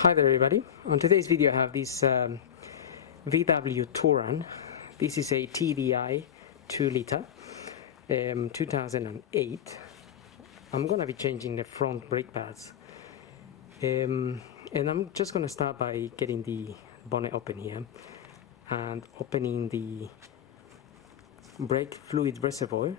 Hi there everybody. On today's video I have this VW Touran. This is a TDI 2 liter 2008. I'm gonna be changing the front brake pads, and I'm just gonna start by getting the bonnet open here and opening the brake fluid reservoir.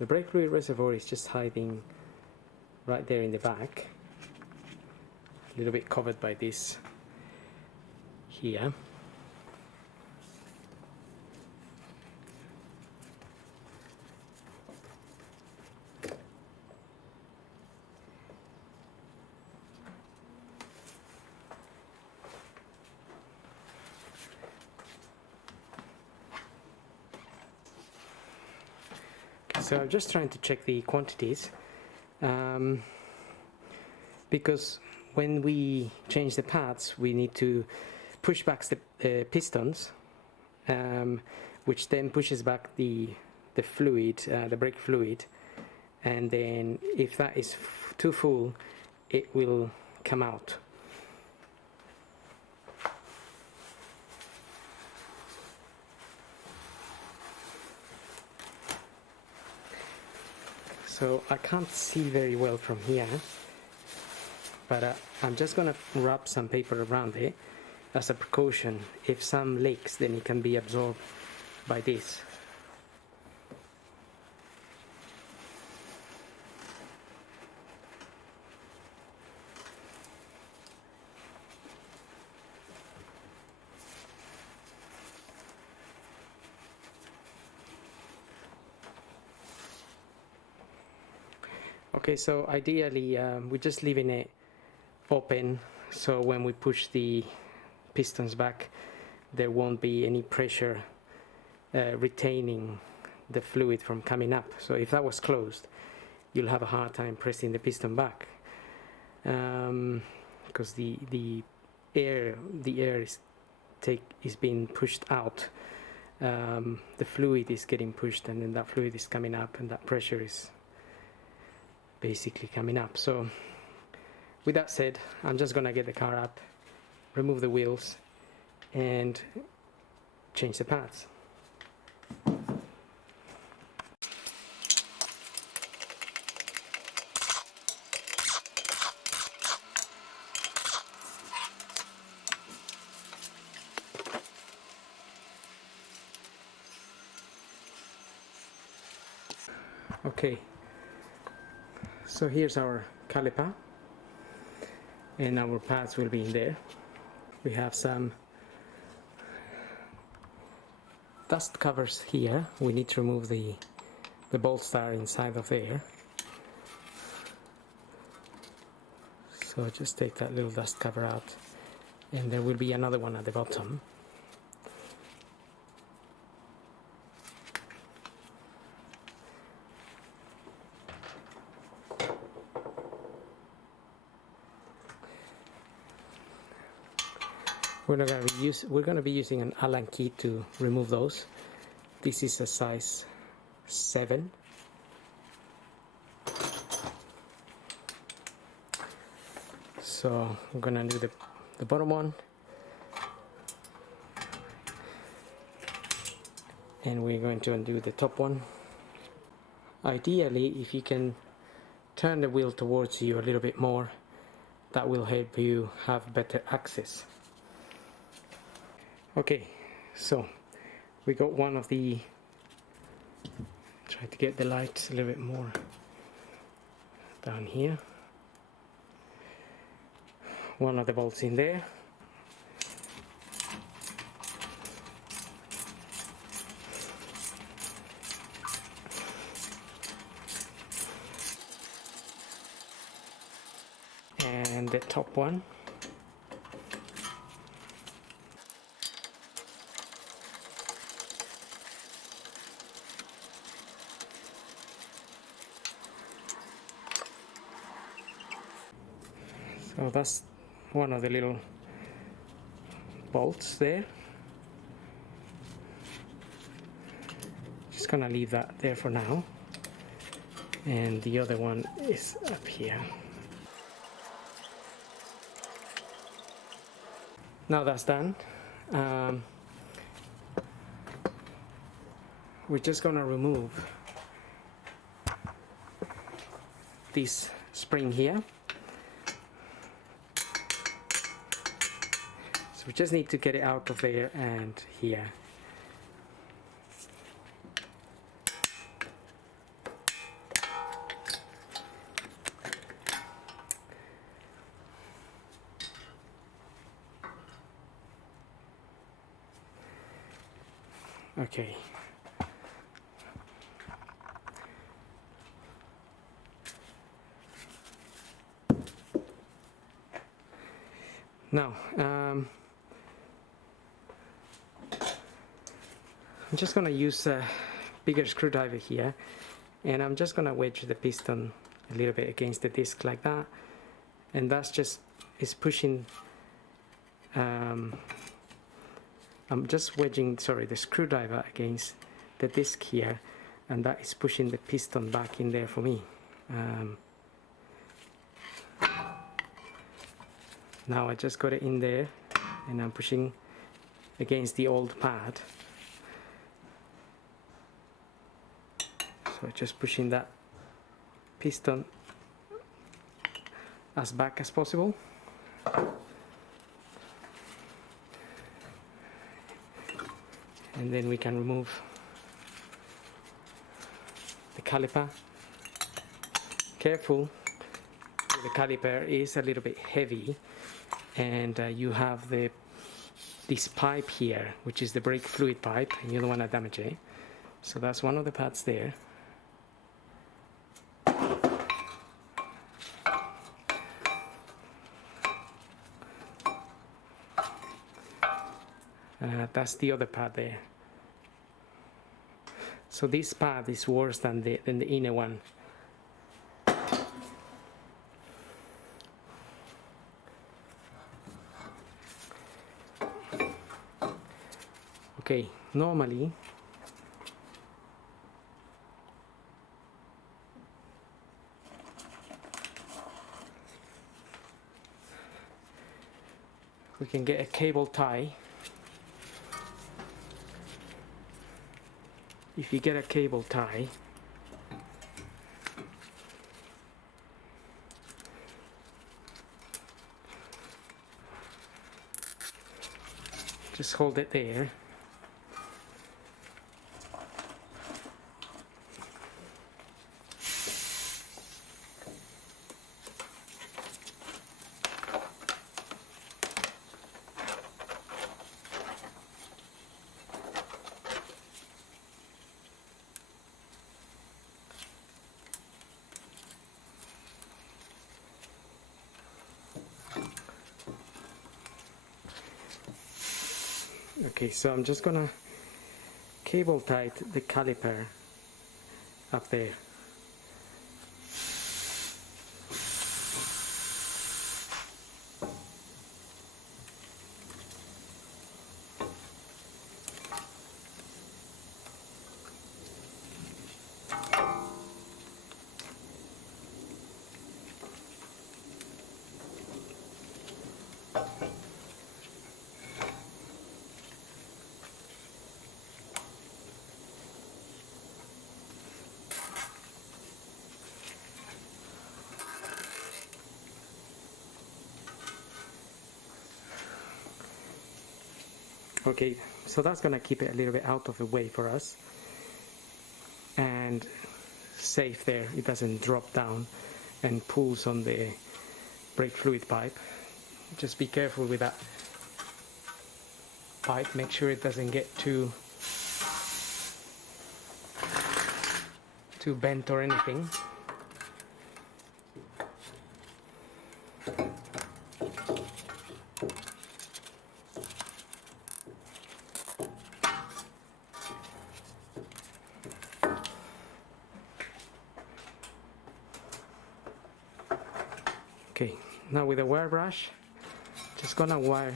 The brake fluid reservoir is just hiding right there in the back, a little bit covered by this here. So I'm just trying to check the quantities, because when we change the pads we need to push back the pistons, which then pushes back the fluid, the brake fluid, and then if that is too full it will come out. So I can't see very well from here, but I'm just gonna wrap some paper around it as a precaution. If some leaks, then it can be absorbed by this. Okay, so ideally we're just leaving it open, so when we push the pistons back there won't be any pressure retaining the fluid from coming up. So if that was closed you'll have a hard time pressing the piston back, because the air is being pushed out. The fluid is getting pushed and then that fluid is coming up and that pressure is basically coming up. So with that said, I'm just gonna get the car up, remove the wheels and change the pads. Okay, so here's our caliper and our pads will be in there. We have some dust covers here. We need to remove the bolts that are inside of there. So just take that little dust cover out and there will be another one at the bottom. We're going to be using an Allen key to remove those. This is a size 7. So I'm going to do the bottom one, and we're going to undo the top one. Ideally, if you can turn the wheel towards you a little bit more, that will help you have better access. Okay, so we got one of the, try to get the light a little bit more down here, one of the bolts in there, and the top one. So that's one of the little bolts there. Just gonna leave that there for now. And the other one is up here. Now that's done. We're just gonna remove this spring here. So we just need to get it out of there and here. Okay. Now, I'm just going to use a bigger screwdriver here, and I'm just going to wedge the piston a little bit against the disc like that, and that's just is pushing. I'm just wedging, the screwdriver against the disc here, and that is pushing the piston back in there for me. Now I just got it in there, and I'm pushing against the old pad. So just pushing that piston as back as possible. And then we can remove the caliper. Careful, the caliper is a little bit heavy, and you have this pipe here, which is the brake fluid pipe, and you don't want to damage it. So that's one of the pads there. That's the other pad there. So this pad is worse than the inner one. Okay, normally we can get a cable tie. If you get a cable tie, just hold it there. Okay, so I'm just gonna cable tie the caliper up there. Okay, so that's going to keep it a little bit out of the way for us and safe there. It doesn't drop down and pulls on the brake fluid pipe. Just be careful with that pipe. Make sure it doesn't get too bent or anything. Okay, now with a wire brush, just gonna wire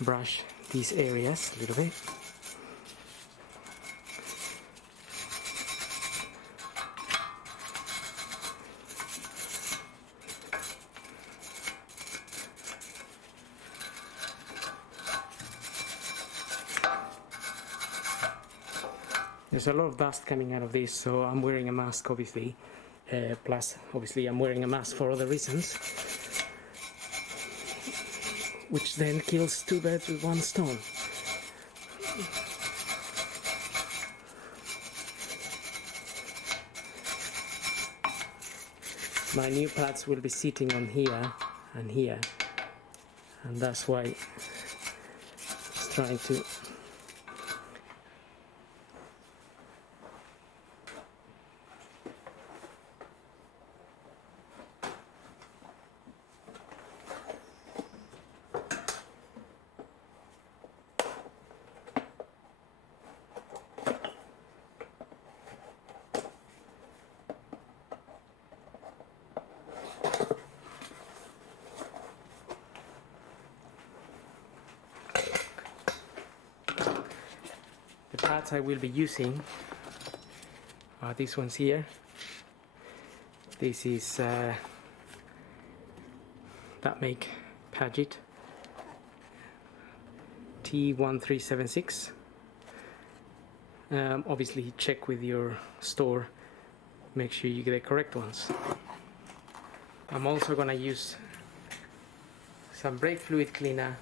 brush these areas a little bit. There's a lot of dust coming out of this, so I'm wearing a mask obviously. Plus, obviously, I'm wearing a mask for other reasons, which then kills two birds with one stone. My new pads will be sitting on here and here, and that's why it's trying to the pads I will be using are these ones here. This is that make Pagid T1376. Obviously check with your store, make sure you get the correct ones. I'm also gonna use some brake fluid cleaner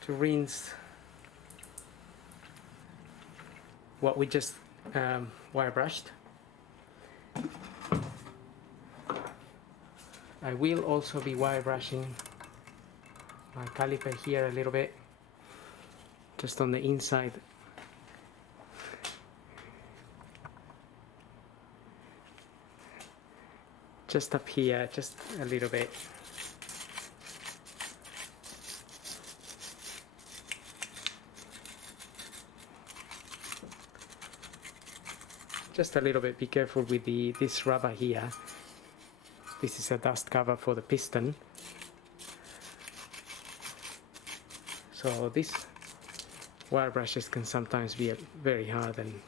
to rinse what we just wire brushed. I will also be wire brushing my caliper here a little bit, just on the inside. Just up here, just a little bit. Just a little bit. Be careful with this rubber here. This is a dust cover for the piston. So these wire brushes can sometimes be very hard, and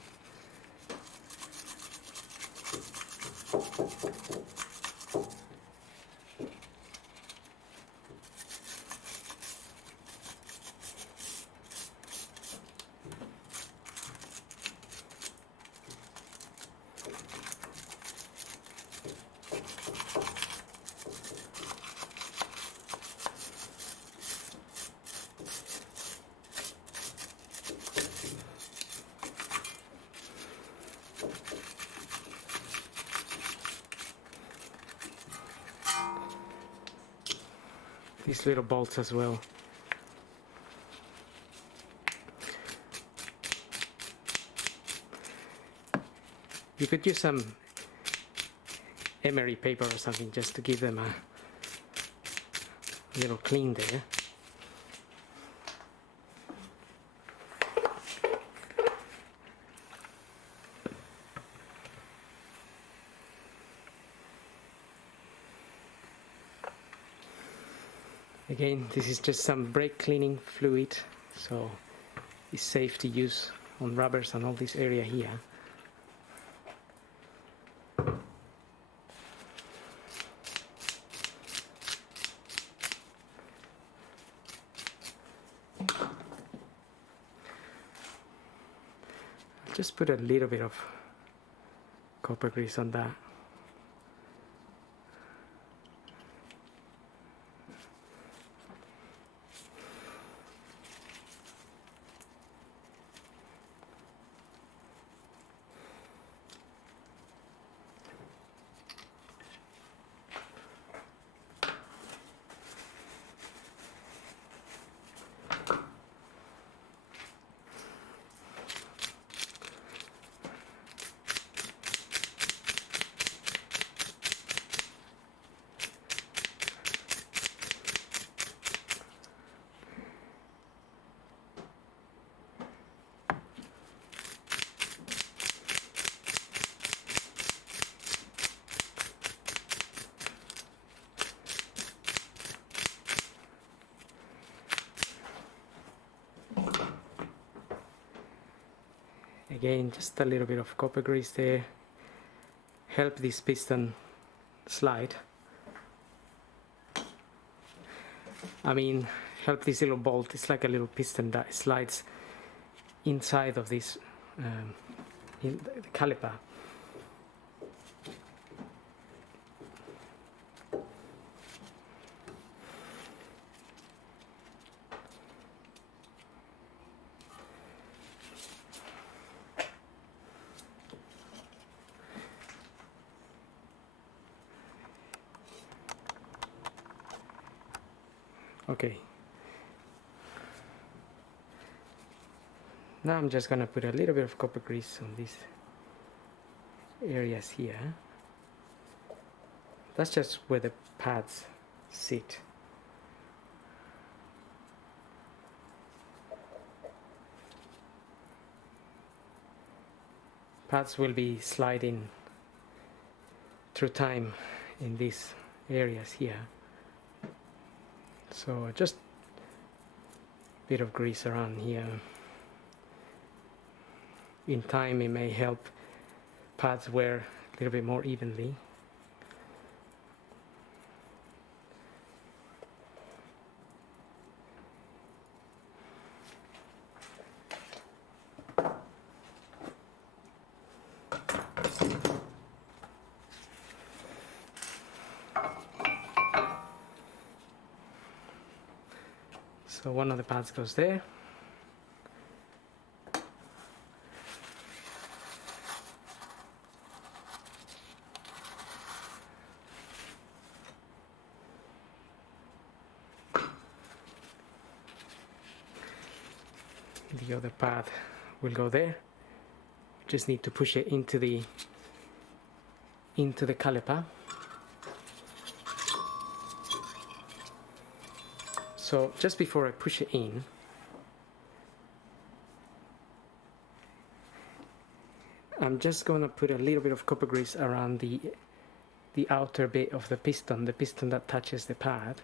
these little bolts as well. You could use some emery paper or something just to give them a little clean there. Again, this is just some brake cleaning fluid, so it's safe to use on rubbers and all this area here. I'll just put a little bit of copper grease on that. Again, just a little bit of copper grease there. Help this piston slide. I mean, help this little bolt. It's like a little piston that slides inside of this in the caliper. Okay. Now I'm just gonna put a little bit of copper grease on these areas here. That's just where the pads sit. Pads will be sliding through time in these areas here. So just a bit of grease around here. In time it may help pads wear a little bit more evenly. So one of the pads goes there. The other pad will go there. Just need to push it into the caliper. So just before I push it in, I'm just going to put a little bit of copper grease around the outer bit of the piston that touches the pad.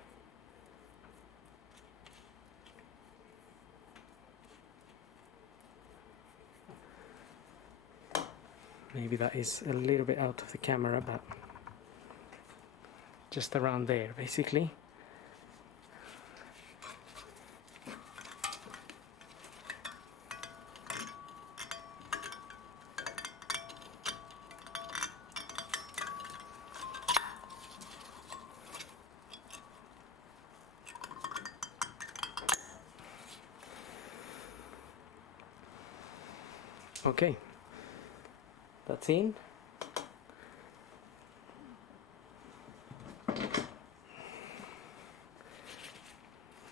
Maybe that is a little bit out of the camera, but just around there basically. Okay, that's in.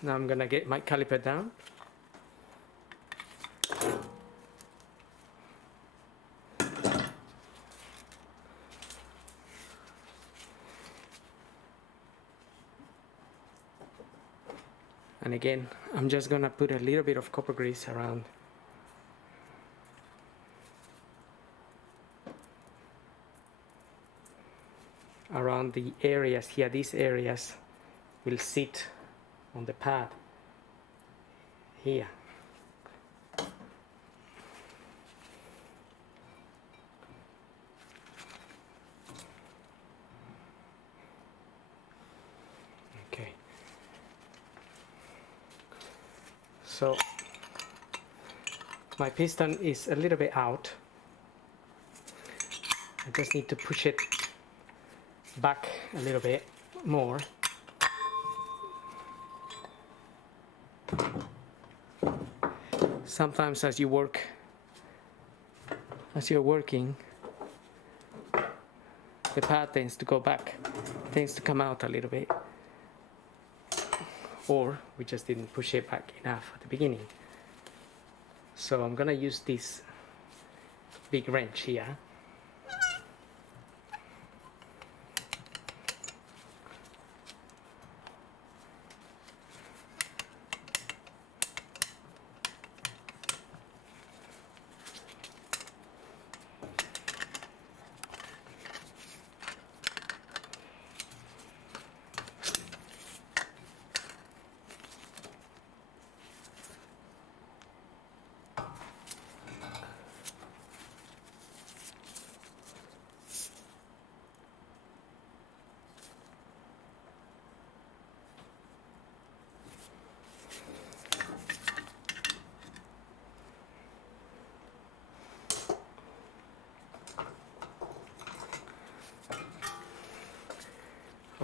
Now I'm gonna get my caliper down. And again, I'm just gonna put a little bit of copper grease around the areas here. These areas will sit on the pad here. Okay. So my piston is a little bit out. I just need to push it back a little bit more. Sometimes as you're working, the pad tends to go back, tends to come out a little bit, or we just didn't push it back enough at the beginning. So I'm gonna use this big wrench here.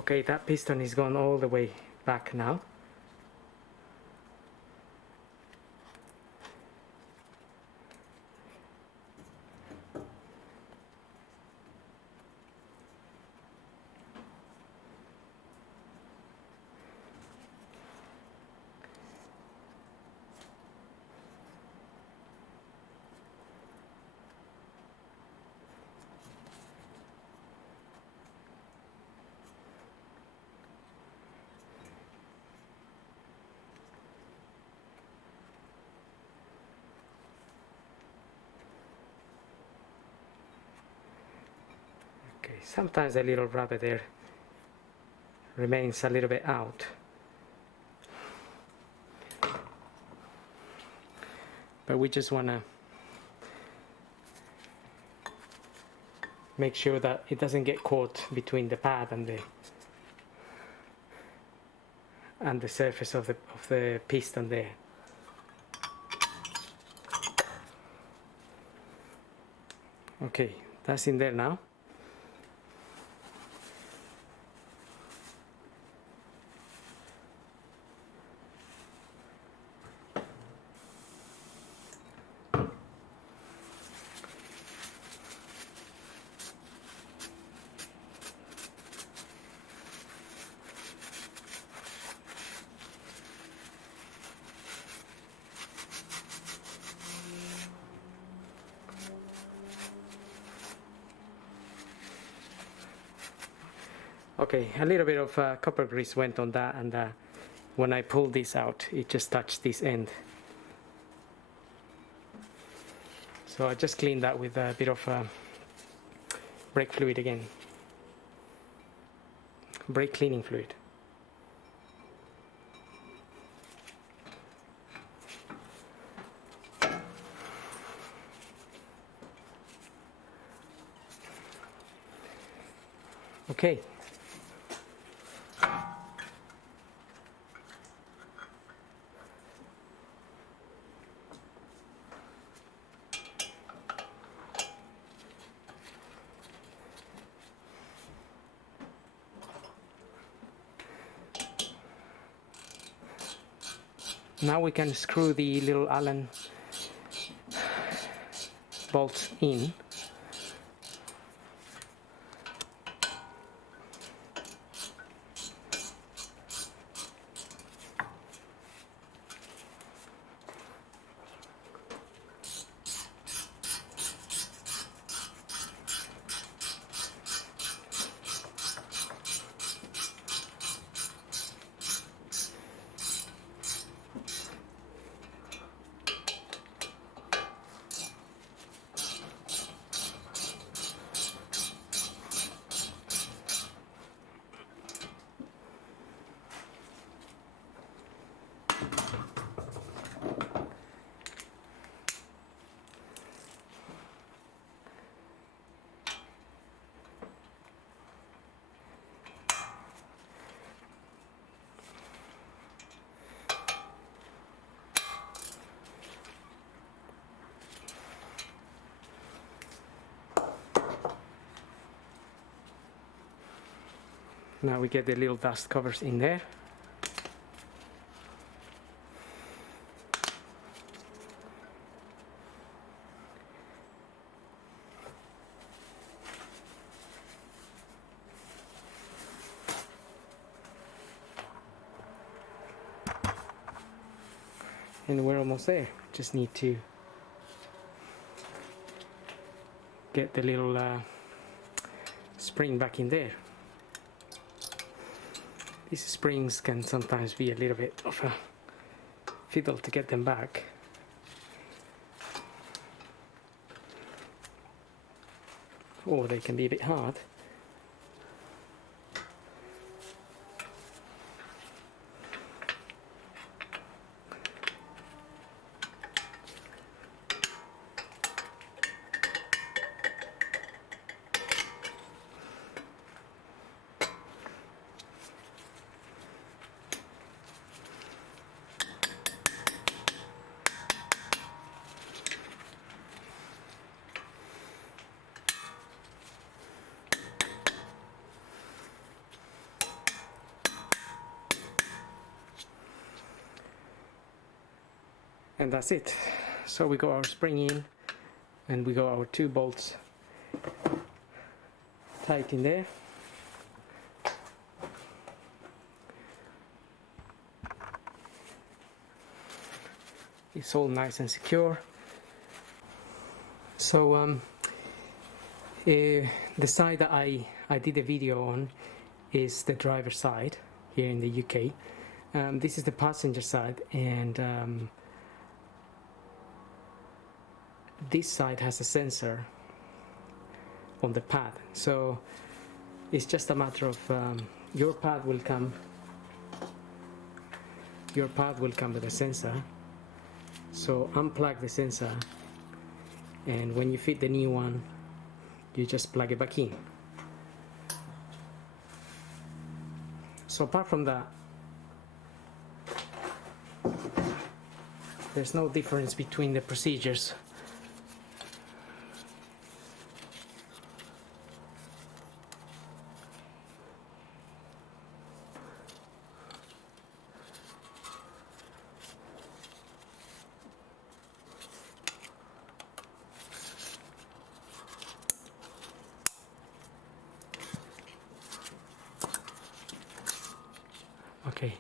Okay, that piston is gone all the way back now. Okay, sometimes the little rubber there remains a little bit out. But we just want to make sure that it doesn't get caught between the pad and the surface of the piston there. Okay, that's in there now. Okay, a little bit of copper grease went on that, and when I pulled this out, it just touched this end. So I just cleaned that with a bit of brake fluid again. Brake cleaning fluid. Okay. Now we can screw the little Allen bolts in. Now we get the little dust covers in there. And we're almost there. Just need to get the little spring back in there. These springs can sometimes be a little bit of a fiddle to get them back. Or they can be a bit hard. And that's it. So we got our spring in, and we got our 2 bolts tight in there. It's all nice and secure. So the side that I did a video on is the driver's side here in the UK. This is the passenger side, and this side has a sensor on the pad, so it's just a matter of your pad will come with a sensor. So unplug the sensor, and when you fit the new one, you just plug it back in. So apart from that, there's no difference between the procedures. Okay,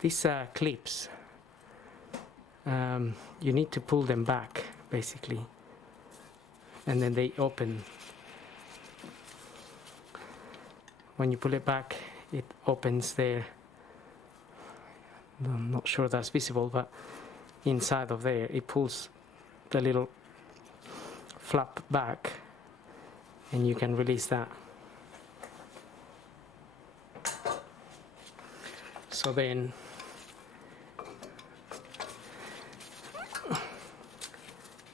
these clips, you need to pull them back basically, and then they open. When you pull it back, it opens there. I'm not sure that's visible, but inside of there it pulls the little flap back, and you can release that. So then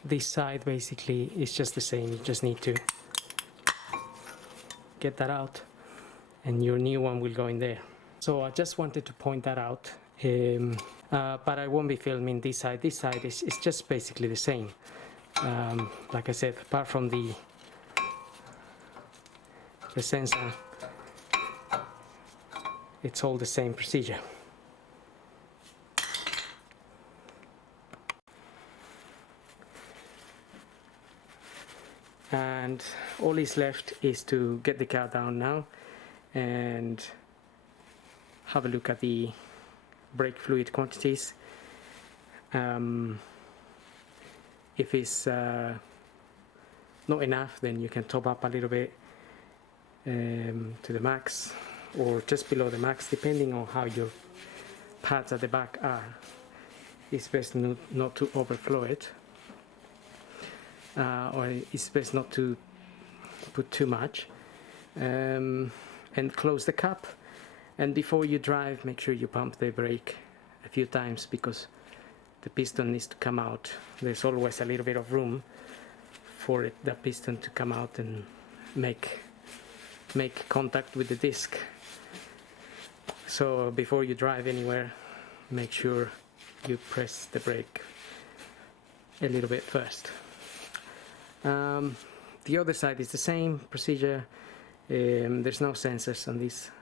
this side basically is just the same. You just need to get that out, and your new one will go in there. So I just wanted to point that out, but I won't be filming this side. This side is just basically the same. Like I said, apart from the sensor, it's all the same procedure. And all is left is to get the car down now and have a look at the brake fluid quantities. If it's not enough, then you can top up a little bit to the max, or just below the max, depending on how your pads at the back are. It's best not to overflow it, or it's best not to put too much, and close the cap. And before you drive, make sure you pump the brake a few times, because the piston needs to come out. There's always a little bit of room for the piston to come out and make contact with the disc. So before you drive anywhere, make sure you press the brake a little bit first. The other side is the same procedure. There's no sensors on this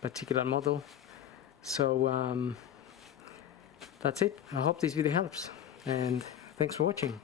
particular model. So that's it. I hope this video helps, and thanks for watching.